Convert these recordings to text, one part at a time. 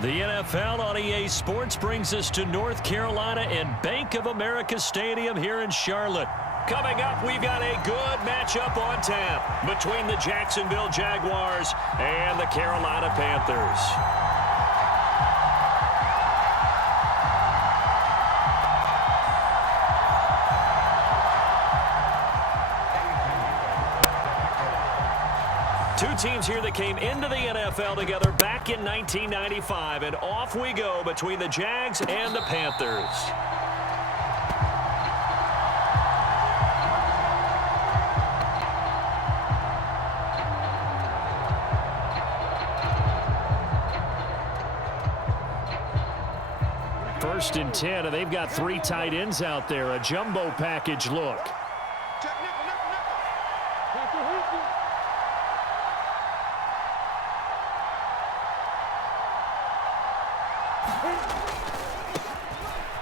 The NFL on EA Sports brings us to North Carolina and Bank of America Stadium here in Charlotte. Coming up, we've got a good matchup on tap between the Jacksonville Jaguars and the Carolina Panthers. Two teams here that came into the NFL together back in 1995, and off we go between the Jags and the Panthers. First and 10, and they've got three tight ends out there. A jumbo package look.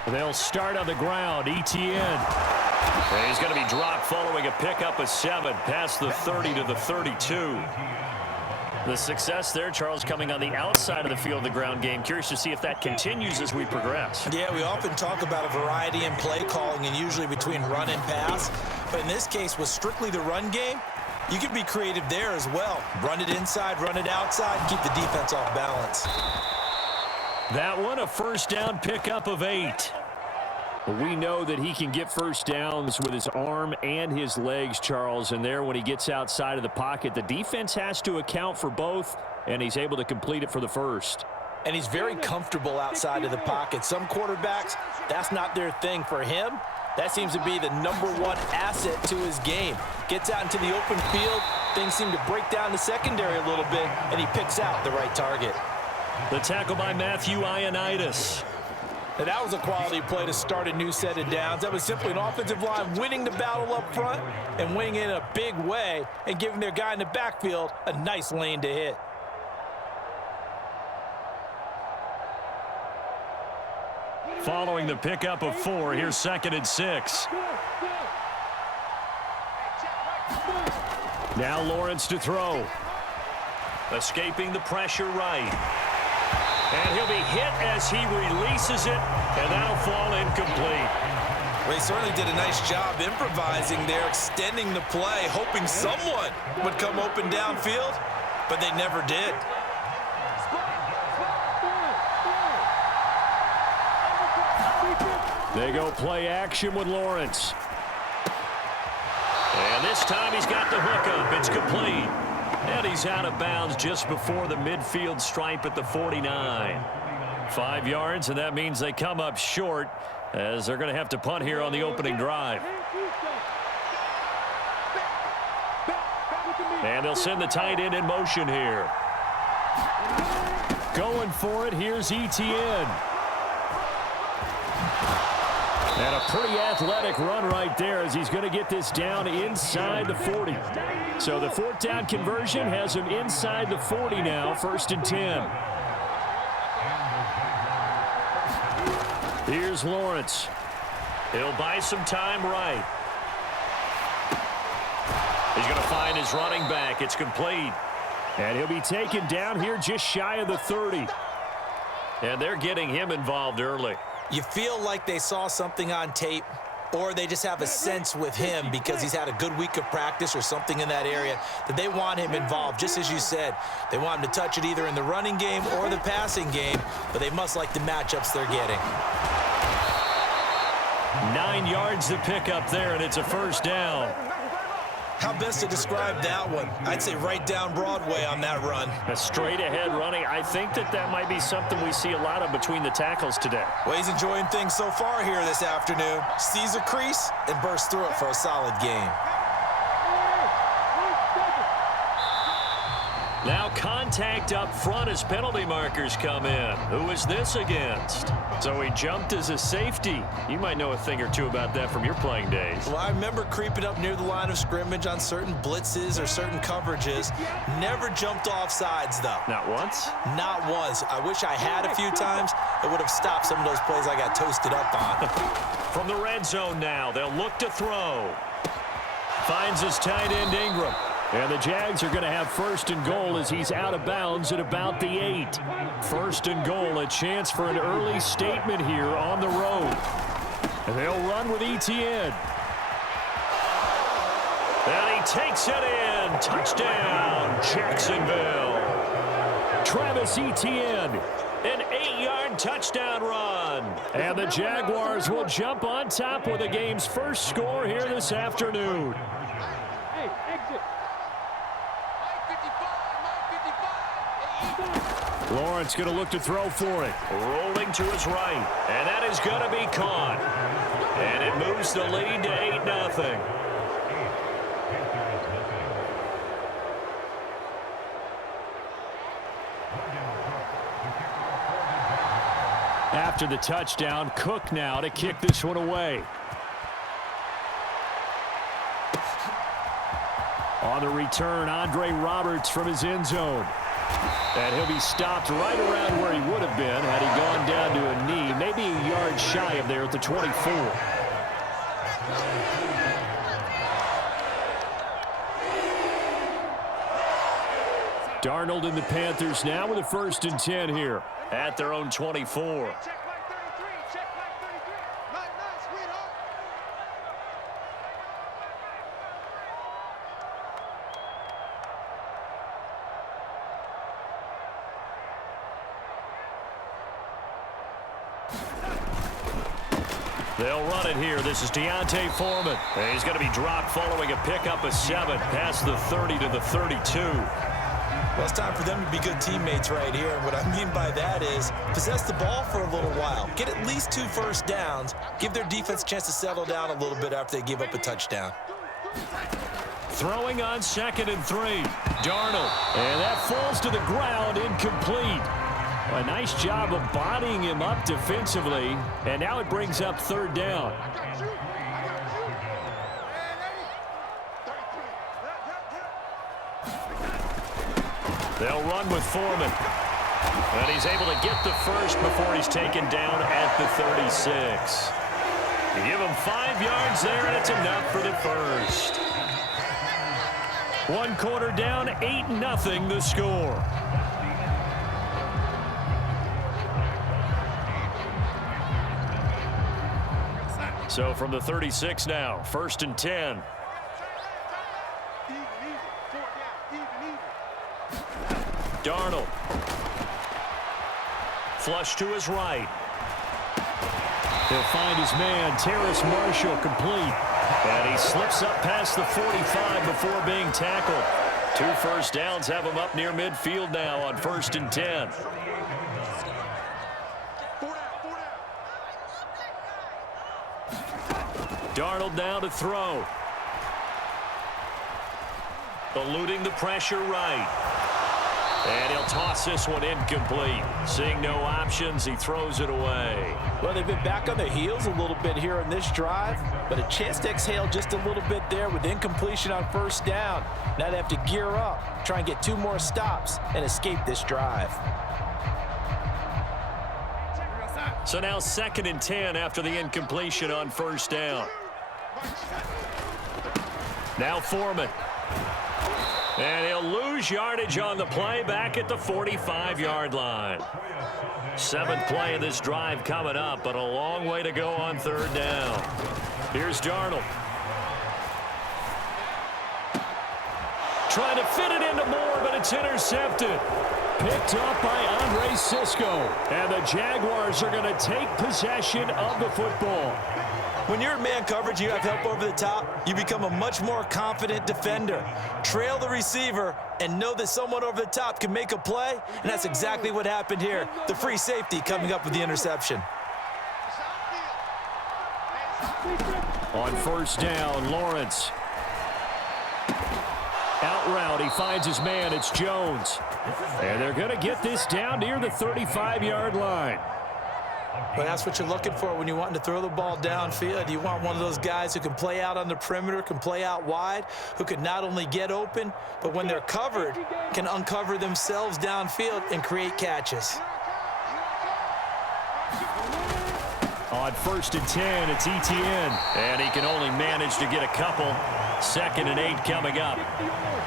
They'll start on the ground. Etienne. And he's going to be dropped following a pickup of 7 past the 30 to the 32. The success there, Charles, coming on the outside of the field, the ground game. Curious to see if that continues as we progress. Yeah, we often talk about a variety in play calling and usually between run and pass. But in this case, with strictly the run game, you can be creative there as well. Run it inside, run it outside, keep the defense off balance. That one, a first down pickup of 8. We know that he can get first downs with his arm and his legs, Charles, and there when he gets outside of the pocket, the defense has to account for both, and he's able to complete it for the first. And he's very comfortable outside of the pocket. Some quarterbacks, that's not their thing. For him, that seems to be the #1 asset to his game. Gets out into the open field, things seem to break down the secondary a little bit, and he picks out the right target. The tackle by Matthew Ioannidis. Now, that was a quality play to start a new set of downs. That was simply an offensive line winning the battle up front and winning it in a big way and giving their guy in the backfield a nice lane to hit. Following the pickup of 4, here's 2nd and 6. Now Lawrence to throw. Escaping the pressure right. And he'll be hit as he releases it, and that'll fall incomplete. Well, he certainly did a nice job improvising there, extending the play, hoping someone would come open downfield, but they never did. They go play action with Lawrence. And this time he's got the hookup. It's complete. And he's out of bounds just before the midfield stripe at the 49. 5 yards, and that means they come up short as they're going to have to punt here on the opening drive. And they'll send the tight end in motion here. Going for it, here's Etienne. And a pretty athletic run right there as he's going to get this down inside the 40. So the 4th down conversion has him inside the 40 now, 1st and 10. Here's Lawrence. He'll buy some time right. He's going to find his running back. It's complete. And he'll be taken down here just shy of the 30. And they're getting him involved early. You feel like they saw something on tape, or they just have a sense with him because he's had a good week of practice or something in that area that they want him involved. Just as you said, they want him to touch it either in the running game or the passing game, but they must like the matchups they're getting. 9 yards to pick up there, and it's a first down. How best to describe that one? I'd say right down Broadway on that run. A straight-ahead running. I think that might be something we see a lot of between the tackles today. Well, he's enjoying things so far here this afternoon. Sees a crease and bursts through it for a solid game. Now contact up front as penalty markers come in. Who is this against? So he jumped as a safety. You might know a thing or two about that from your playing days. Well, I remember creeping up near the line of scrimmage on certain blitzes or certain coverages. Never jumped off sides, though. Not once? Not once. I wish I had a few times. It would have stopped some of those plays I got toasted up on. From the red zone now, they'll look to throw. Finds his tight end Ingram. And the Jags are going to have first and goal as he's out of bounds at about the 8. First and goal, a chance for an early statement here on the road. And they'll run with Etienne. And he takes it in. Touchdown, Jacksonville. Travis Etienne, an 8-yard touchdown run. And the Jaguars will jump on top with the game's first score here this afternoon. Hey, exit. Lawrence going to look to throw for it. Rolling to his right. And that is going to be caught. And it moves the lead to 8-0. After the touchdown, Cook now to kick this one away. On the return, Andre Roberts from his end zone. And he'll be stopped right around where he would have been had he gone down to a knee, maybe a yard shy of there at the 24. Darnold and the Panthers now with a 1st and 10 here at their own 24. They'll run it here. This is Deontay Foreman. And he's going to be dropped following a pickup of 7 past the 30 to the 32. Well, it's time for them to be good teammates right here. And what I mean by that is possess the ball for a little while. Get at least 2 first downs. Give their defense a chance to settle down a little bit after they give up a touchdown. Throwing on 2nd and 3. Darnold. And that falls to the ground, incomplete. A nice job of bodying him up defensively. And now it brings up 3rd down. They'll run with Foreman. And he's able to get the first before he's taken down at the 36. You give him 5 yards there, and it's enough for the first. 1 quarter down, 8-0 the score. So from the 36 now, 1st and 10. Darnold. Flush to his right. He'll find his man, Terrace Marshall, complete. And he slips up past the 45 before being tackled. 2 first downs have him up near midfield now on 1st and 10. Darnold now to throw. Eluding the pressure right. And he'll toss this one incomplete. Seeing no options, he throws it away. Well, they've been back on their heels a little bit here in this drive, but a chance to exhale just a little bit there with incompletion on 1st down. Now they have to gear up, try and get 2 more stops, and escape this drive. So now 2nd and 10 after the incompletion on 1st down. Now Foreman. And he'll lose yardage on the play back at the 45-yard line. 7th play of this drive coming up, but a long way to go on 3rd down. Here's Darnold. Trying to fit it into Moore, but it's intercepted. Picked up by Andre Cisco. And the Jaguars are going to take possession of the football. When you're in man coverage, you have help over the top, you become a much more confident defender. Trail the receiver and know that someone over the top can make a play, and that's exactly what happened here. The free safety coming up with the interception. On 1st down, Lawrence. Out route, he finds his man, it's Jones. And they're going to get this down near the 35-yard line. But that's what you're looking for when you want to throw the ball downfield. You want one of those guys who can play out on the perimeter, can play out wide, who can not only get open, but when they're covered, can uncover themselves downfield and create catches. On 1st and 10, it's Etienne. And he can only manage to get a couple. 2nd and 8 coming up.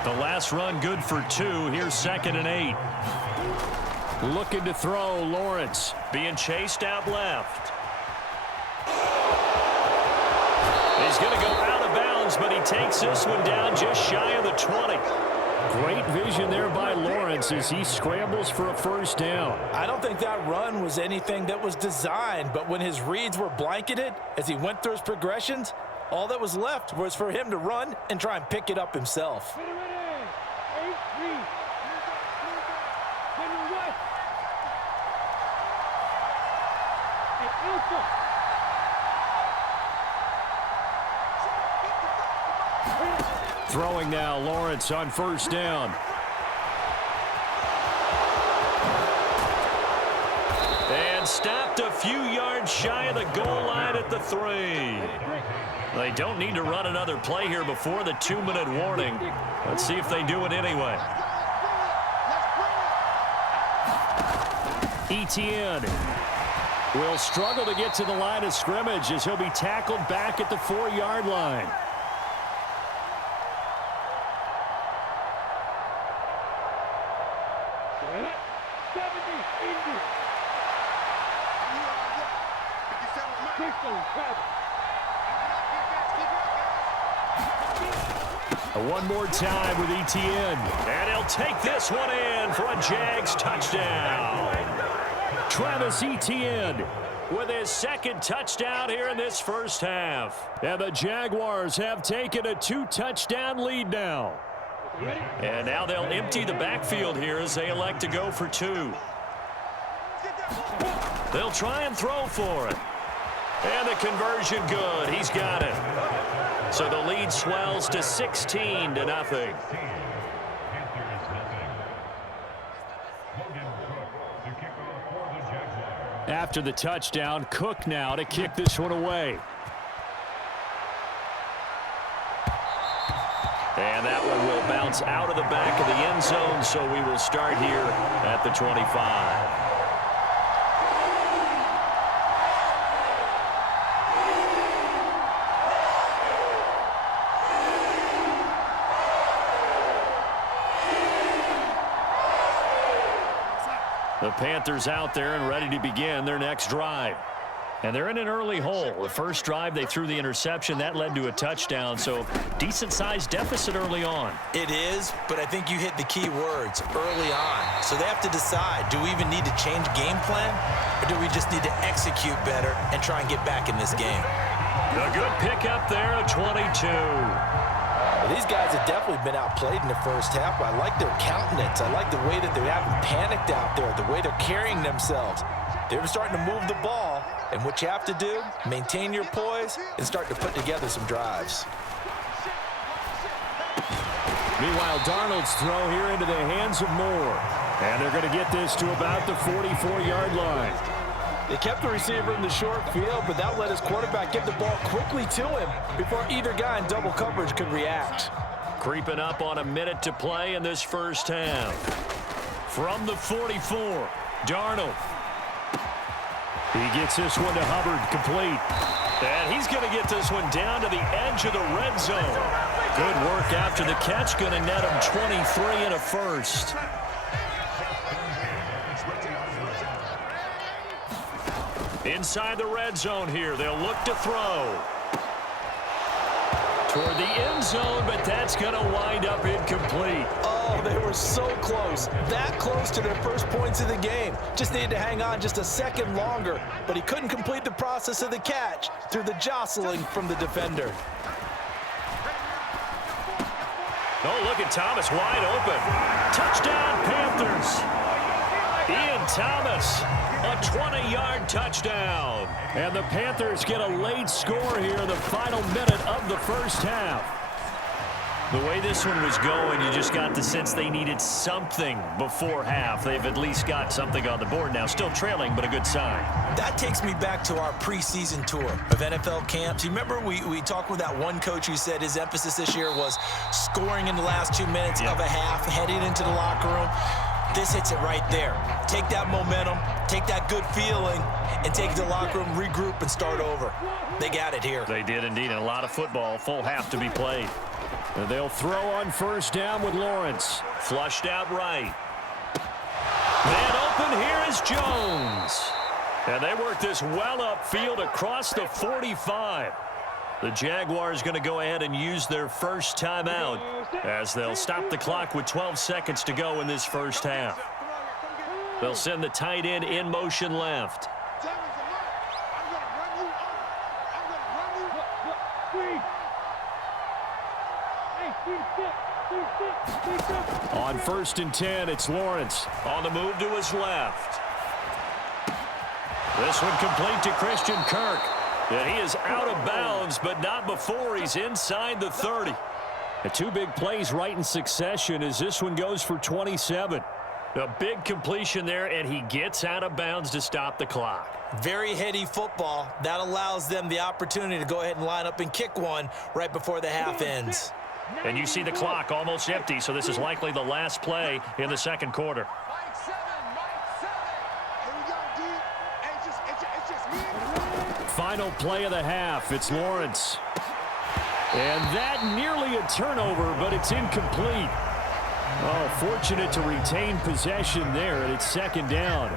The last run good for 2. Here's 2nd and 8. Looking to throw, Lawrence. Being chased out left. He's going to go out of bounds, but he takes this one down just shy of the 20. Great vision there by Lawrence as he scrambles for a first down. I don't think that run was anything that was designed, but when his reads were blanketed as he went through his progressions, all that was left was for him to run and try and pick it up himself. Throwing now, Lawrence on first down. And stopped a few yards shy of the goal line at the 3. They don't need to run another play here before the 2-minute warning. Let's see if they do it anyway. Etienne will struggle to get to the line of scrimmage as he'll be tackled back at the 4-yard line. One more time with Etienne. And he'll take this one in for a Jags touchdown. Travis Etienne with his 2nd touchdown here in this first half. And the Jaguars have taken a 2-touchdown lead now. And now they'll empty the backfield here as they elect to go for 2. They'll try and throw for it. And the conversion good. He's got it. So the lead swells to 16-0. After the touchdown, Cook now to kick this one away. And that one will bounce out of the back of the end zone, so we will start here at the 25. The Panthers out there and ready to begin their next drive. And they're in an early hole. The first drive, they threw the interception. That led to a touchdown, so decent-sized deficit early on. It is, but I think you hit the key words, early on. So they have to decide, do we even need to change game plan, or do we just need to execute better and try and get back in this game? A good pickup there, a 22. Well, these guys have definitely been outplayed in the first half, but I like their countenance. I like the way that they haven't panicked out there, the way they're carrying themselves. They're starting to move the ball, and what you have to do, maintain your poise and start to put together some drives. Meanwhile, Darnold's throw here into the hands of Moore. And they're going to get this to about the 44-yard line. They kept the receiver in the short field, but that let his quarterback get the ball quickly to him before either guy in double coverage could react. Creeping up on a minute to play in this first half. From the 44, Darnold. He gets this one to Hubbard, complete. And he's going to get this one down to the edge of the red zone. Good work after the catch, going to net him 23 and a first. Inside the red zone here, they'll look to throw. Toward the end zone, but that's going to wind up incomplete. Oh, they were so close. That close to their first points of the game. Just needed to hang on just a second longer, but he couldn't complete the process of the catch through the jostling from the defender. Oh, look at Thomas wide open. Touchdown, Panthers. Ian Thomas, a 20-yard touchdown. And the Panthers get a late score here in the final minute of the first half. The way this one was going, you just got the sense they needed something before half. They've at least got something on the board now. Still trailing, but a good sign. That takes me back to our preseason tour of NFL camps. You remember we talked with that one coach who said his emphasis this year was scoring in the last 2 minutes of a half, heading into the locker room. This hits it right there. Take that momentum, take that good feeling, and take it to the locker room, regroup, and start over. They got it here. They did indeed, and a lot of football, full half to be played. And they'll throw on first down with Lawrence. Flushed out right. And open here is Jones. And they work this well upfield across the 45. The Jaguars going to go ahead and use their first timeout as they'll stop the clock with 12 seconds to go in this first half. They'll send the tight end in motion left. On 1st and 10, it's Lawrence. On the move to his left. This one complete to Christian Kirk. And he is out of bounds, but not before he's inside the 30. The two big plays right in succession as this one goes for 27. A big completion there, and he gets out of bounds to stop the clock. Very heady football. That allows them the opportunity to go ahead and line up and kick one right before the half ends. And you see the clock almost empty, so this is likely the last play in the second quarter. Final play of the half. It's Lawrence. And that nearly a turnover, but it's incomplete. Oh, fortunate to retain possession there, and it's second down.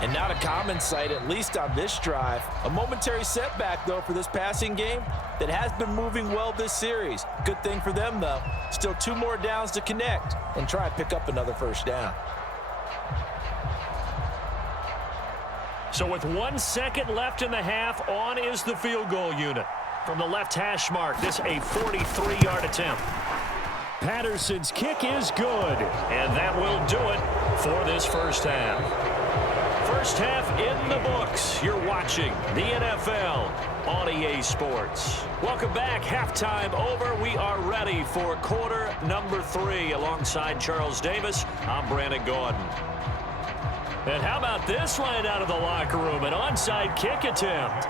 And not a common sight, at least on this drive. A momentary setback, though, for this passing game that has been moving well this series. Good thing for them, though. Still 2 more downs to connect and try and pick up another first down. So with 1 second left in the half, on is the field goal unit. From the left hash mark, this a 43-yard attempt. Patterson's kick is good, and that will do it for this first half. First half in the books. You're watching the NFL on EA Sports. Welcome back. Halftime over. We are ready for quarter number 3. Alongside Charles Davis, I'm Brandon Gordon. And how about this line out of the locker room? An onside kick attempt.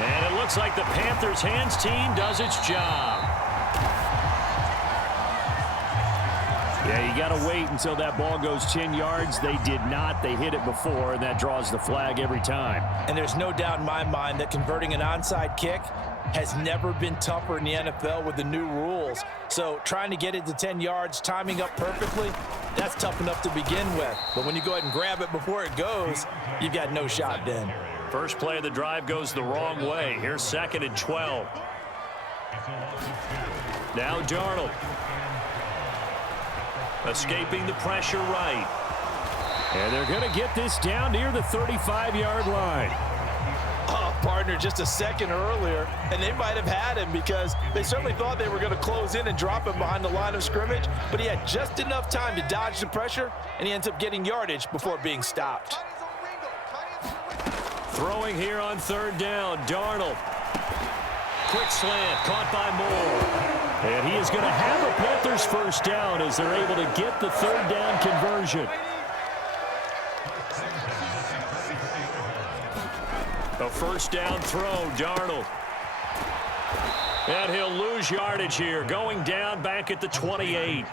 And it looks like the Panthers hands team does its job. Yeah, you got to wait until that ball goes 10 yards. They did not. They hit it before, and that draws the flag every time. And there's no doubt in my mind that converting an onside kick has never been tougher in the NFL with the new rules. So trying to get it to 10 yards, timing up perfectly, that's tough enough to begin with. But when you go ahead and grab it before it goes, you've got no shot then. First play of the drive goes the wrong way. Here's 2nd and 12. Now Darnold. Escaping the pressure right. And they're going to get this down near the 35-yard line. Oh, partner, just a second earlier, and they might have had him because they certainly thought they were going to close in and drop him behind the line of scrimmage, but he had just enough time to dodge the pressure, and he ends up getting yardage before being stopped. Throwing here on 3rd down, Darnold. Quick slant, caught by Moore. And he is going to have a Panthers first down as they're able to get the 3rd down conversion. A first down throw, Darnold. And he'll lose yardage here, going down back at the 28.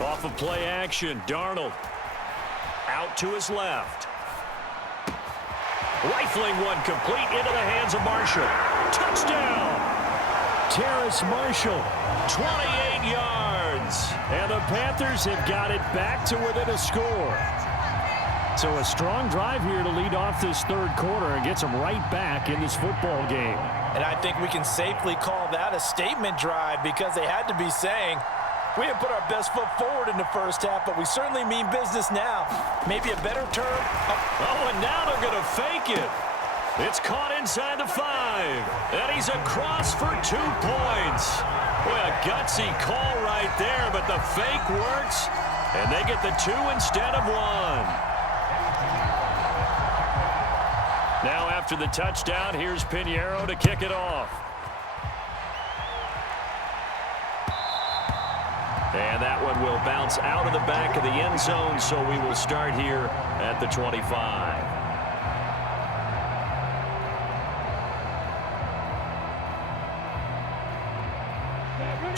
Off of play action, Darnold. Out to his left. Rifling one complete into the hands of Marshall. Touchdown! Terrace Marshall, 28 yards. And the Panthers have got it back to within a score. So a strong drive here to lead off this 3rd quarter and gets them right back in this football game. And I think we can safely call that a statement drive because they had to be saying, we didn't put our best foot forward in the first half, but we certainly mean business now. Maybe a better term. Oh, and now they're going to fake it. It's caught inside the 5. And he's across for 2 points. Boy, a gutsy call right there, but the fake works. And they get the 2 instead of 1. Now after the touchdown, here's Pinheiro to kick it off. And that one will bounce out of the back of the end zone, so we will start here at the 25.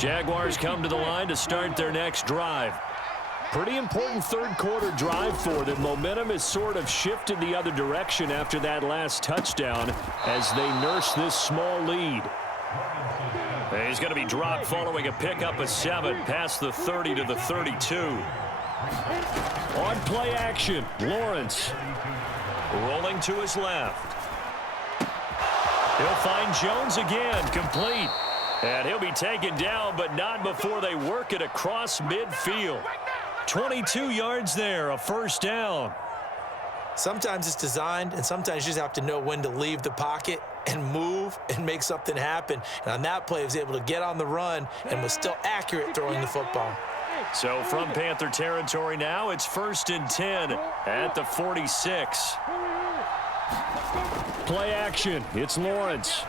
Jaguars come to the line to start their next drive. Pretty important third quarter drive for them. Momentum has sort of shifted the other direction after that last touchdown as they nurse this small lead. He's going to be dropped following a pickup of 7 past the 30 to the 32. On play action, Lawrence rolling to his left. He'll find Jones again, complete. And he'll be taken down, but not before they work it across midfield. 22 yards there, a first down. Sometimes it's designed, and sometimes you just have to know when to leave the pocket and move and make something happen. And on that play, he was able to get on the run and was still accurate throwing the football. So from Panther territory now, it's 1st and 10 at the 46. Play action. It's Lawrence.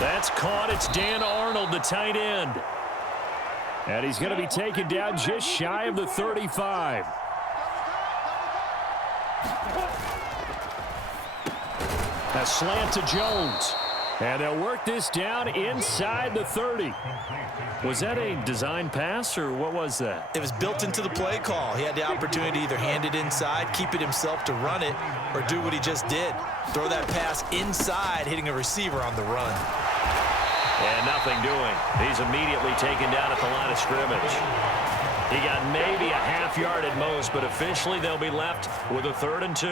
That's caught. It's Dan Arnold, the tight end. And he's going to be taken down just shy of the 35. A slant to Jones. And they'll work this down inside the 30. Was that a design pass, or what was that? It was built into the play call. He had the opportunity to either hand it inside, keep it himself to run it, or do what he just did. Throw that pass inside, hitting a receiver on the run. And nothing doing. He's immediately taken down at the line of scrimmage. He got maybe a half yard at most, but officially they'll be left with a 3rd and 2.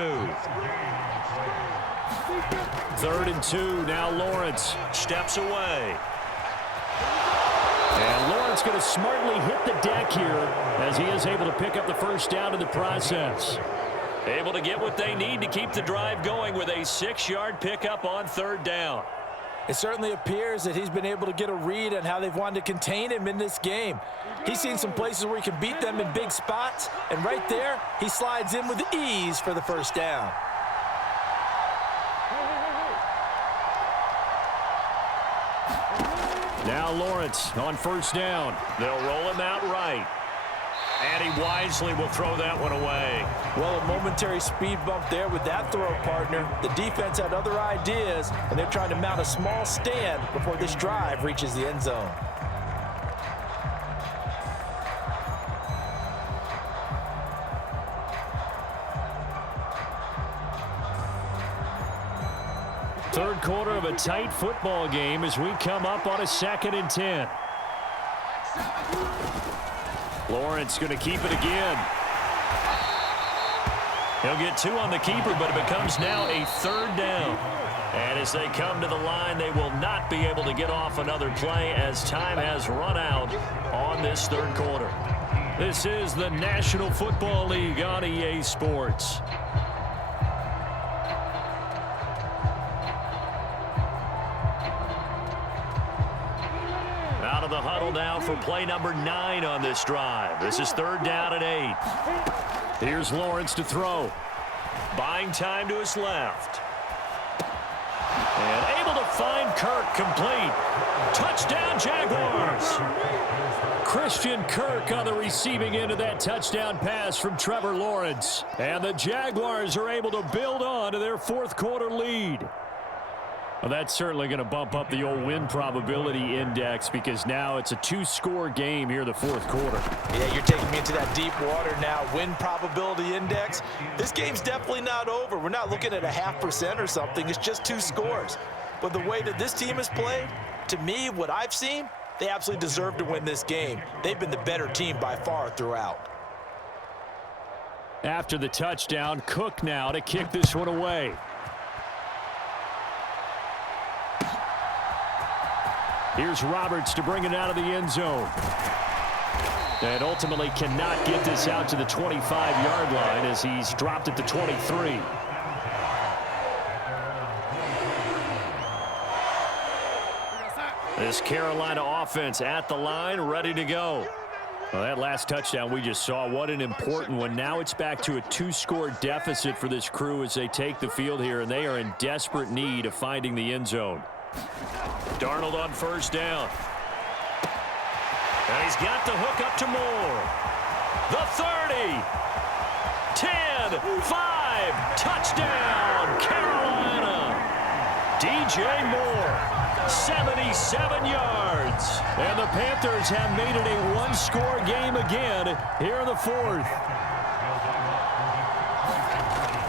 3rd and 2, now Lawrence steps away. And Lawrence going to smartly hit the deck here as he is able to pick up the first down in the process. Able to get what they need to keep the drive going with a 6-yard pickup on 3rd down. It certainly appears that he's been able to get a read on how they've wanted to contain him in this game. He's seen some places where he can beat them in big spots, and right there, he slides in with ease for the first down. Now Lawrence on 1st down. They'll roll him out right. And he wisely will throw that one away. Well, a momentary speed bump there with that throw, partner. The defense had other ideas, and they're trying to mount a small stand before this drive reaches the end zone. Third quarter of a tight football game as we come up on a 2nd and 10. Lawrence going to keep it again. He'll get 2 on the keeper, but it becomes now a 3rd down. And as they come to the line, they will not be able to get off another play as time has run out on this 3rd quarter. This is the National Football League on EA Sports. Out of the huddle now for play number 9 on this drive. This is 3rd down and 8. Here's Lawrence to throw. Buying time to his left. And able to find Kirk, complete. Touchdown Jaguars. Christian Kirk on the receiving end of that touchdown pass from Trevor Lawrence. And the Jaguars are able to build on to their 4th quarter lead. Well, that's certainly going to bump up the old win probability index because now it's a 2-score game here the 4th quarter. Yeah, you're taking me into that deep water now. Win probability index. This game's definitely not over. We're not looking at a 0.5% or something. It's just 2 scores. But the way that this team has played, to me, what I've seen, they absolutely deserve to win this game. They've been the better team by far throughout. After the touchdown, Cook now to kick this one away. Here's Roberts to bring it out of the end zone. And ultimately cannot get this out to the 25-yard line as he's dropped at the 23. This Carolina offense at the line, ready to go. Well, that last touchdown we just saw, what an important one. Now it's back to a 2-score deficit for this crew as they take the field here, and they are in desperate need of finding the end zone. Darnold on 1st down. And he's got the hook up to Moore. The 30. 10, 5, touchdown, Carolina. DJ Moore, 77 yards. And the Panthers have made it a one-score game again here in the fourth.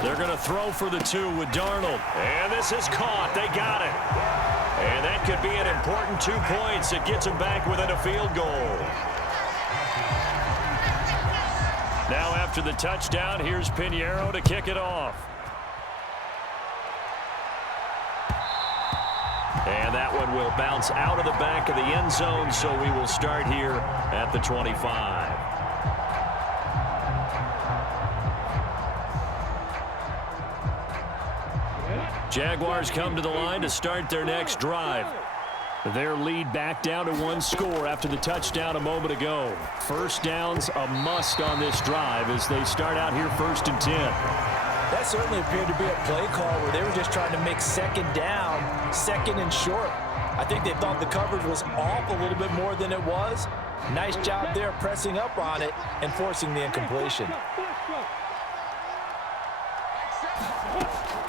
They're going to throw for the 2 with Darnold. And this is caught. They got it. And that could be an important 2 points. It gets them back within a field goal. Now after the touchdown, here's Pinheiro to kick it off. And that one will bounce out of the back of the end zone, so we will start here at the 25. Jaguars come to the line to start their next drive. Their lead back down to 1 score after the touchdown a moment ago. First down's a must on this drive as they start out here 1st and 10. That certainly appeared to be a play call where they were just trying to make second down, 2nd and short. I think they thought the coverage was off a little bit more than it was. Nice job there pressing up on it and forcing the incompletion.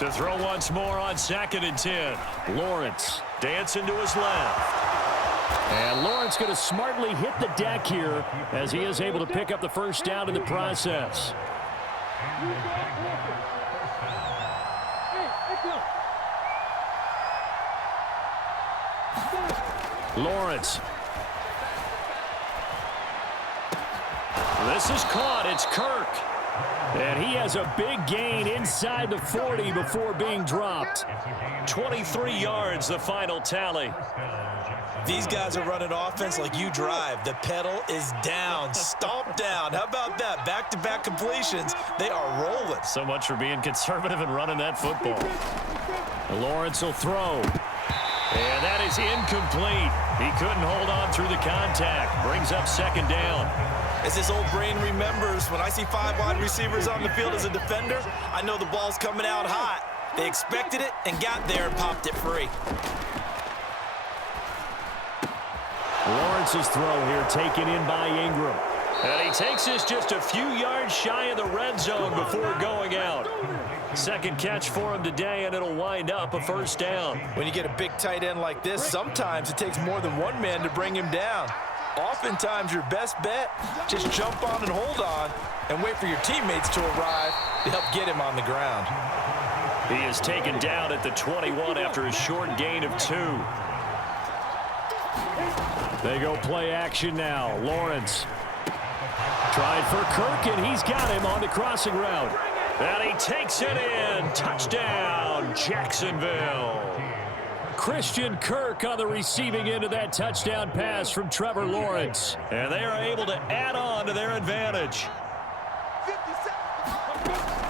To throw once more on 2nd and 10. Lawrence dancing to his left. And Lawrence going to smartly hit the deck here as he is able to pick up the first down in the process. Lawrence. This is caught. It's Kirk. And he has a big gain inside the 40 before being dropped. 23 yards, the final tally. These guys are running offense like you drive. The pedal is down, stomp down. How about that? Back-to-back completions. They are rolling. So much for being conservative and running that football. Lawrence will throw. And that is incomplete. He couldn't hold on through the contact. Brings up 2nd down. As his old brain remembers, when I see 5 wide receivers on the field as a defender, I know the ball's coming out hot. They expected it and got there and popped it free. Lawrence's throw here taken in by Ingram. And he takes this just a few yards shy of the red zone before going out. 2nd catch for him today, and it'll wind up a 1st down. When you get a big tight end like this, sometimes it takes more than one man to bring him down. Oftentimes, your best bet, just jump on and hold on and wait for your teammates to arrive to help get him on the ground. He is taken down at the 21 after a short gain of 2. They go play action now. Lawrence tried for Kirk, and he's got him on the crossing route. And he takes it in. Touchdown, Jacksonville. Christian Kirk on the receiving end of that touchdown pass from Trevor Lawrence. And they are able to add on to their advantage.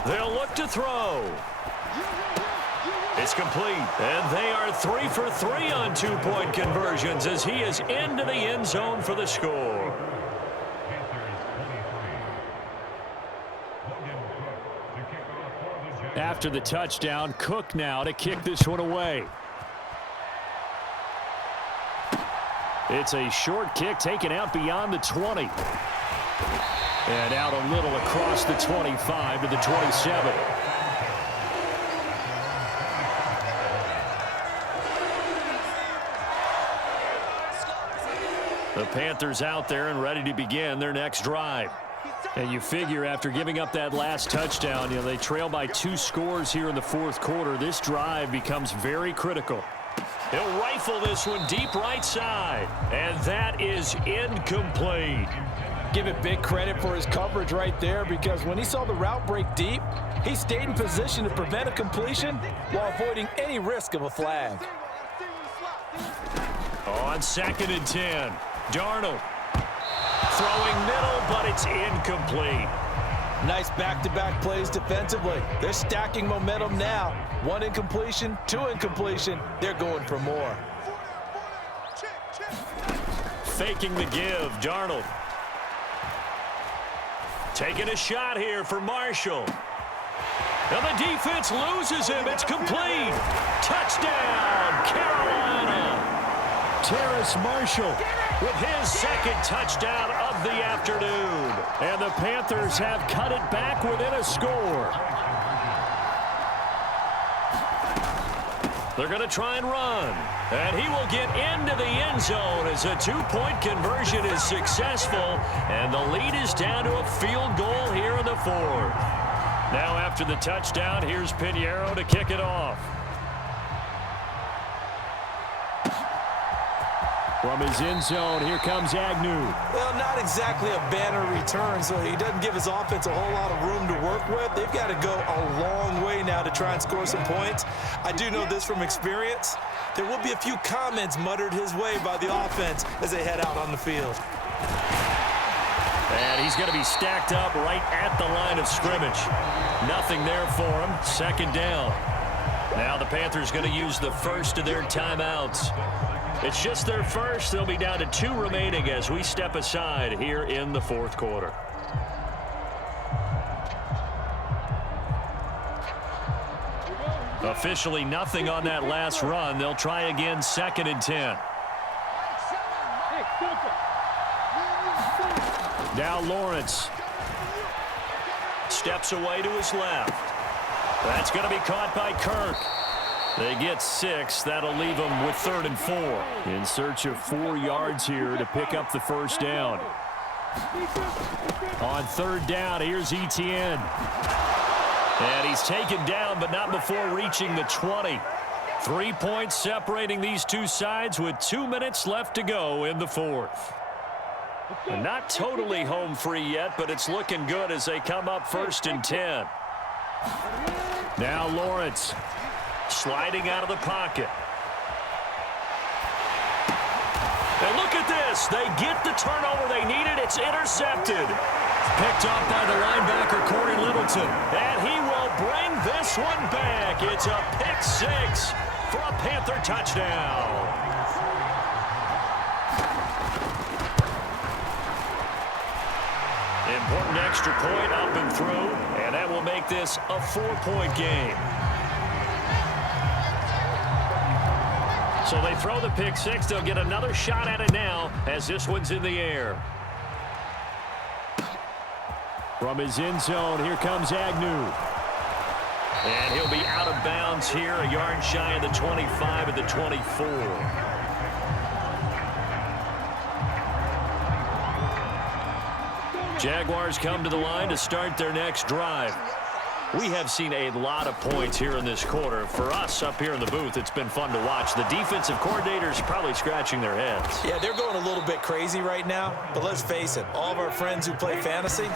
They'll look to throw. It's complete. And they are 3 for 3 on 2-point conversions as he is into the end zone for the score. After the touchdown, Cook now to kick this one away. It's a short kick taken out beyond the 20. And out a little across the 25 to the 27. The Panthers out there and ready to begin their next drive. And you figure after giving up that last touchdown, they trail by 2 scores here in the 4th quarter. This drive becomes very critical. He'll rifle this one deep right side. And that is incomplete. Give it big credit for his coverage right there, because when he saw the route break deep, he stayed in position to prevent a completion while avoiding any risk of a flag. On 2nd and 10, Darnold throwing middle, but it's incomplete. Nice back-to-back plays defensively. They're stacking momentum now. 1 incompletion, 2 incompletion. They're going for more. Faking the give, Darnold. Taking a shot here for Marshall. And the defense loses him. It's complete. Touchdown, Carolina. Terrace Marshall with his 2nd touchdown of the afternoon. And the Panthers have cut it back within a score. They're going to try and run. And he will get into the end zone as a two-point conversion is successful. And the lead is down to a field goal here in the fourth. Now after the touchdown, here's Pinheiro to kick it off. From his end zone, here comes Agnew. Well, not exactly a banner return, so he doesn't give his offense a whole lot of room to work with. They've got to go a long way now to try and score some points. I do know this from experience. There will be a few comments muttered his way by the offense as they head out on the field. And he's going to be stacked up right at the line of scrimmage. Nothing there for him. Second down. Now the Panthers going to use the first of their timeouts. It's just their first. They'll be down to 2 remaining as we step aside here in the fourth quarter. Officially nothing on that last run. They'll try again, 2nd and 10. Now Lawrence steps away to his left. That's going to be caught by Kirk. They get 6. That'll leave them with 3rd and 4. In search of 4 yards here to pick up the first down. On 3rd down, here's Etienne. And he's taken down, but not before reaching the 20. 3 points separating these two sides with 2 minutes left to go in the fourth. And not totally home free yet, but it's looking good as they come up 1st and 10. Now Lawrence sliding out of the pocket. And look at this. They get the turnover they needed. It's intercepted. Picked off by the linebacker, Corey Littleton. And he will bring this one back. It's a pick 6 for a Panther touchdown. Important extra point up and through. And that will make this a 4-point game. So they throw the pick 6. They'll get another shot at it now as this one's in the air. From his end zone, here comes Agnew. And he'll be out of bounds here, a yard shy of the 25 at the 24. Jaguars come to the line to start their next drive. We have seen a lot of points here in this quarter. For us up here in the booth, it's been fun to watch. The defensive coordinators probably scratching their heads. Yeah, they're going a little bit crazy right now. But let's face it, all of our friends who play fantasy,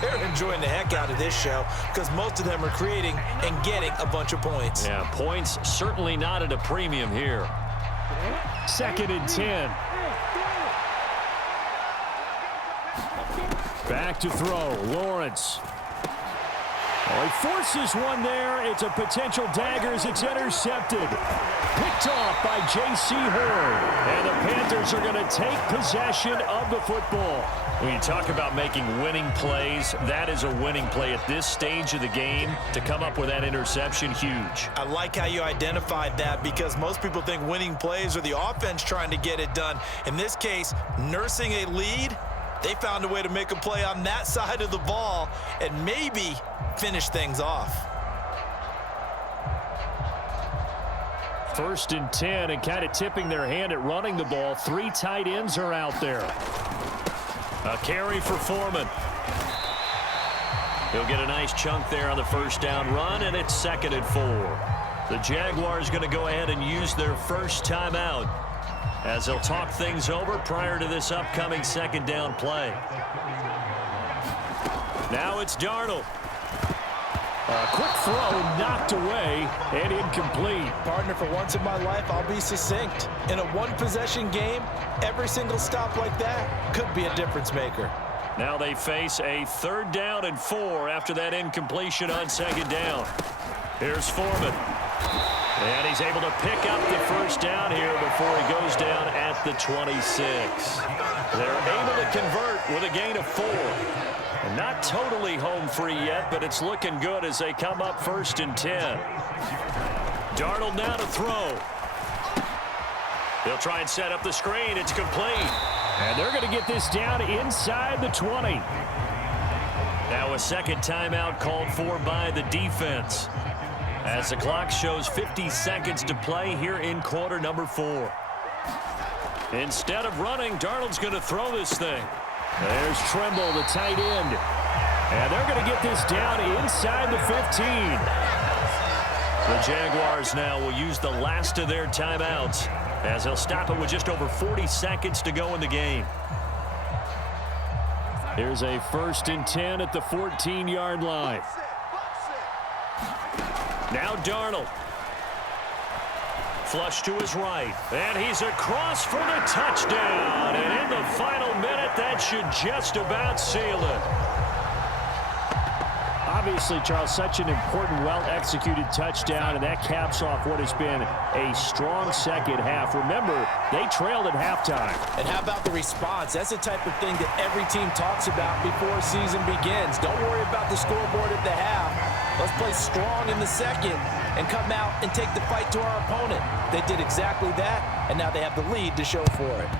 they're enjoying the heck out of this show because most of them are creating and getting a bunch of points. Yeah, points certainly not at a premium here. 2nd and 10. Back to throw, Lawrence. Oh, he forces one there. It's a potential dagger as it's intercepted. Picked off by J.C. Horn. And the Panthers are going to take possession of the football. When you talk about making winning plays, that is a winning play at this stage of the game. To come up with that interception, huge. I like how you identified that because most people think winning plays are the offense trying to get it done. In this case, nursing a lead, they found a way to make a play on that side of the ball and maybe finish things off. 1st and 10 and kind of tipping their hand at running the ball. 3 tight ends are out there. A carry for Foreman. He'll get a nice chunk there on the first down run, and it's 2nd and 4. The Jaguars going to go ahead and use their first timeout as they'll talk things over prior to this upcoming 2nd down play. Now it's Darnold. A quick throw knocked away and incomplete. Partner, for once in my life, I'll be succinct. In a one-possession game, every single stop like that could be a difference maker. Now they face a 3rd down and 4 after that incompletion on 2nd down. Here's Foreman. And he's able to pick up the first down here before he goes down at the 26. They're able to convert with a gain of 4. And not totally home free yet, but it's looking good as they come up 1st and 10. Darnold now to throw. They'll try and set up the screen. It's complete. And they're going to get this down inside the 20. Now a 2nd timeout called for by the defense. As the clock shows 50 seconds to play here in quarter number 4. Instead of running, Darnold's going to throw this thing. There's Trimble, the tight end. And they're going to get this down inside the 15. The Jaguars now will use the last of their timeouts as they'll stop it with just over 40 seconds to go in the game. Here's a 1st and 10 at the 14-yard line. Now Darnold. Flush to his right. And he's across for the touchdown. And in the final minute, that should just about seal it. Obviously, Charles, such an important, well-executed touchdown, and that caps off what has been a strong second half. Remember, they trailed at halftime. And how about the response? That's the type of thing that every team talks about before a season begins. Don't worry about the scoreboard at the half. Let's play strong in the second and come out and take the fight to our opponent. They did exactly that, and now they have the lead to show for it.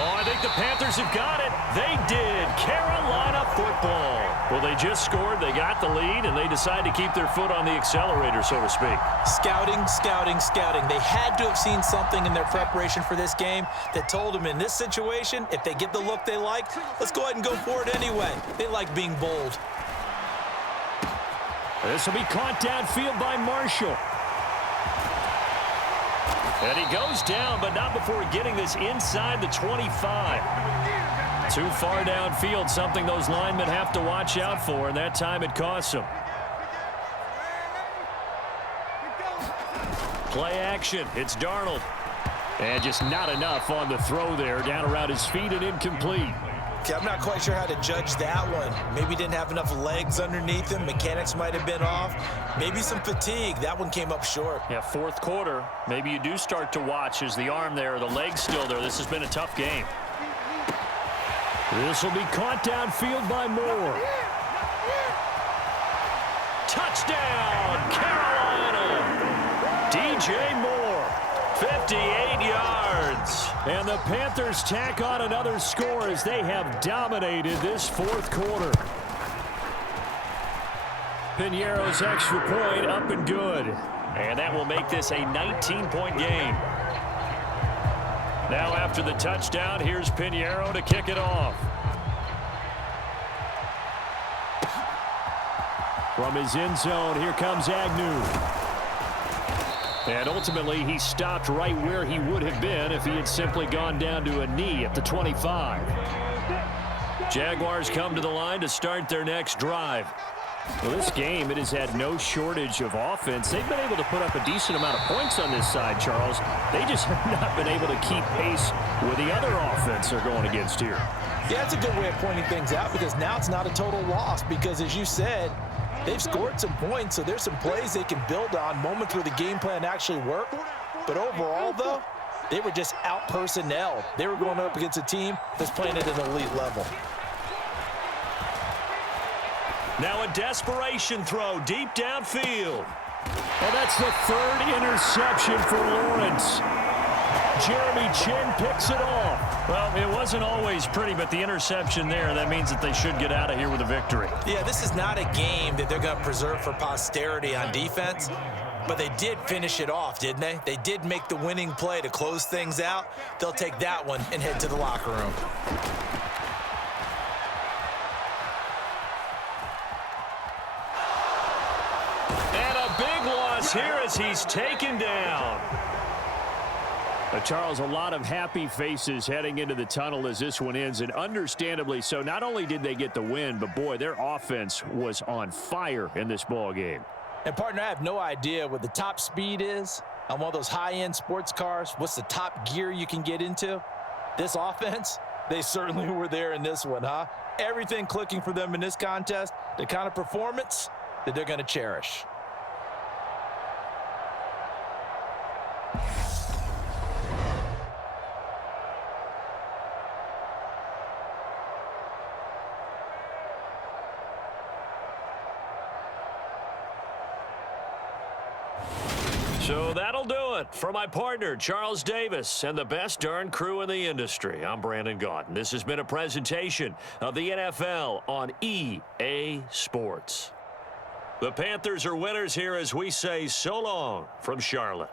Oh, I think the Panthers have got it. They did. Carolina football. Well, they just scored, they got the lead, and they decide to keep their foot on the accelerator, so to speak. Scouting, scouting, scouting. They had to have seen something in their preparation for this game that told them in this situation, if they get the look they like, let's go ahead and go for it anyway. They like being bold. This will be caught downfield by Marshall. And he goes down, but not before getting this inside the 25. Too far downfield, something those linemen have to watch out for, and that time it costs them. Play action. It's Darnold. And just not enough on the throw there. Down around his feet and incomplete. Okay, I'm not quite sure how to judge that one. Maybe didn't have enough legs underneath him. Mechanics might have been off. Maybe some fatigue. That one came up short. Yeah, 4th quarter. Maybe you do start to watch as the arm there, the leg's still there. This has been a tough game. This will be caught downfield by Moore. Touchdown, Carolina! DJ Moore, 58 yards. And the Panthers tack on another score as they have dominated this 4th quarter. Piñeiro's extra point up and good. And that will make this a 19-point game. Now after the touchdown, here's Piñeiro to kick it off. From his end zone, here comes Agnew. And ultimately, he stopped right where he would have been if he had simply gone down to a knee at the 25. Jaguars come to the line to start their next drive. Well, this game, it has had no shortage of offense. They've been able to put up a decent amount of points on this side, Charles. They just have not been able to keep pace with the other offense they're going against here. Yeah, that's a good way of pointing things out because now it's not a total loss because, as you said, they've scored some points, so there's some plays they can build on, moments where the game plan actually worked. But overall, though, they were just out-personnelled. They were going up against a team that's playing at an elite level. Now a desperation throw deep downfield. Well, that's the 3rd interception for Lawrence. Jeremy Chin picks it off. Well, it wasn't always pretty, but the interception there, that means that they should get out of here with a victory. Yeah, this is not a game that they're going to preserve for posterity on defense, but they did finish it off, didn't they? They did make the winning play to close things out. They'll take that one and head to the locker room. Here as he's taken down. Charles, a lot of happy faces heading into the tunnel as this one ends, and understandably so. Not only did they get the win, but boy, their offense was on fire in this ball game. And partner, I have no idea what the top speed is on one of those high-end sports cars. What's the top gear you can get into? This offense, they certainly were there in this one, huh? Everything clicking for them in this contest, the kind of performance that they're going to cherish. So that'll do it for my partner, Charles Davis, and the best darn crew in the industry. I'm Brandon Gaudin. This has been a presentation of the NFL on EA Sports. The Panthers are winners here as we say so long from Charlotte.